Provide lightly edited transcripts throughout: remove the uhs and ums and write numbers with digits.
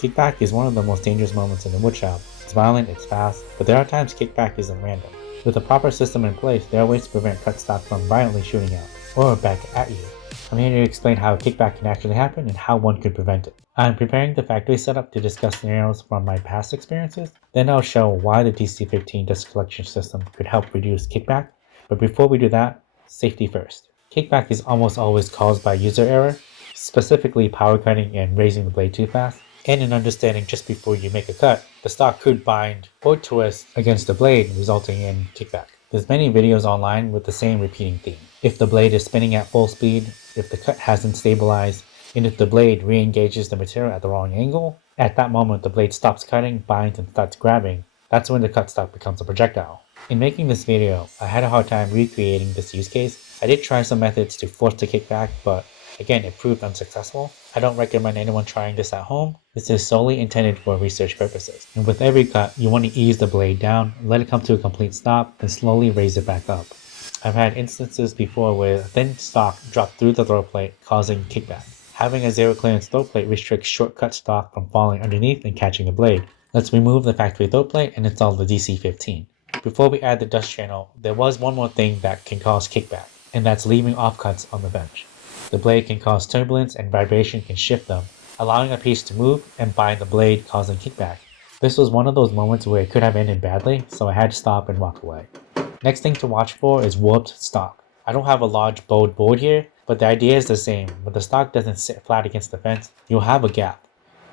Kickback is one of the most dangerous moments in the woodshop. It's violent, it's fast, but there are times kickback isn't random. With a proper system in place, there are ways to prevent cut stock from violently shooting out, or back at you. I'm here to explain how kickback can actually happen and how one could prevent it. I'm preparing the factory setup to discuss scenarios from my past experiences, then I'll show why the DC15 dust collection system could help reduce kickback. But before we do that, safety first. Kickback is almost always caused by user error, specifically power cutting and raising the blade too fast. And in understanding just before you make a cut, the stock could bind or twist against the blade, resulting in kickback. There's many videos online with the same repeating theme. If the blade is spinning at full speed, if the cut hasn't stabilized, and if the blade re-engages the material at the wrong angle, at that moment the blade stops cutting, binds, and starts grabbing. That's when the cut stock becomes a projectile. In making this video, I had a hard time recreating this use case. I did try some methods to force the kickback, but again, it proved unsuccessful. I don't recommend anyone trying this at home. This is solely intended for research purposes. And with every cut, you want to ease the blade down, let it come to a complete stop, then slowly raise it back up. I've had instances before where thin stock dropped through the throw plate, causing kickback. Having a zero clearance throw plate restricts shortcut stock from falling underneath and catching the blade. Let's remove the factory throw plate and install the DC15. Before we add the dust channel, there was one more thing that can cause kickback, and that's leaving offcuts on the bench. The blade can cause turbulence and vibration can shift them, allowing a piece to move and bind the blade, causing kickback. This was one of those moments where it could have ended badly, so I had to stop and walk away. Next thing to watch for is warped stock. I don't have a large bowed board here, but the idea is the same. When the stock doesn't sit flat against the fence, you'll have a gap.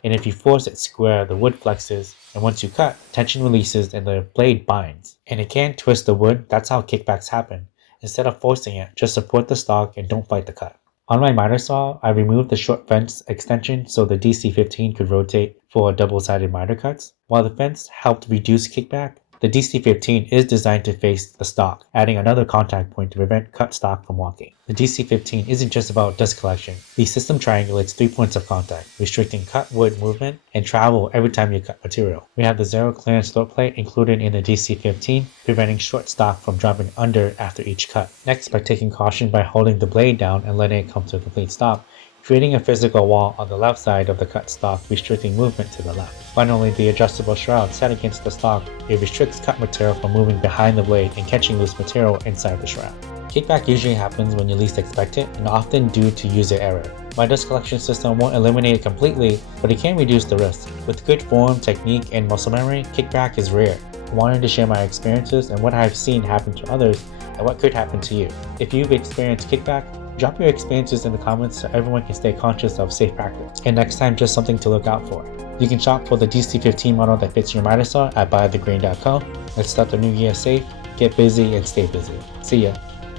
And if you force it square, the wood flexes, and once you cut, tension releases and the blade binds. And it can twist the wood. That's how kickbacks happen. Instead of forcing it, just support the stock and don't fight the cut. On my miter saw, I removed the short fence extension so the DC15 could rotate for double-sided miter cuts. While the fence helped reduce kickback, the DC15 is designed to face the stock, adding another contact point to prevent cut stock from walking. The DC15 isn't just about dust collection. The system triangulates 3 points of contact, restricting cut wood movement and travel every time you cut material. We have the zero clearance throw plate included in the DC15, preventing short stock from dropping under after each cut. Next, by taking caution by holding the blade down and letting it come to a complete stop, creating a physical wall on the left side of the cut stock, restricting movement to the left. Finally, the adjustable shroud set against the stock, it restricts cut material from moving behind the blade and catching loose material inside the shroud. Kickback usually happens when you least expect it, and often due to user error. My dust collection system won't eliminate it completely, but it can reduce the risk. With good form, technique, and muscle memory, kickback is rare. I wanted to share my experiences and what I've seen happen to others and what could happen to you. If you've experienced kickback, drop your experiences in the comments so everyone can stay conscious of safe practice. And next time, just something to look out for. You can shop for the DC15 model that fits your miter saw at buythegreen.co. Let's start the new year safe, get busy, and stay busy. See ya.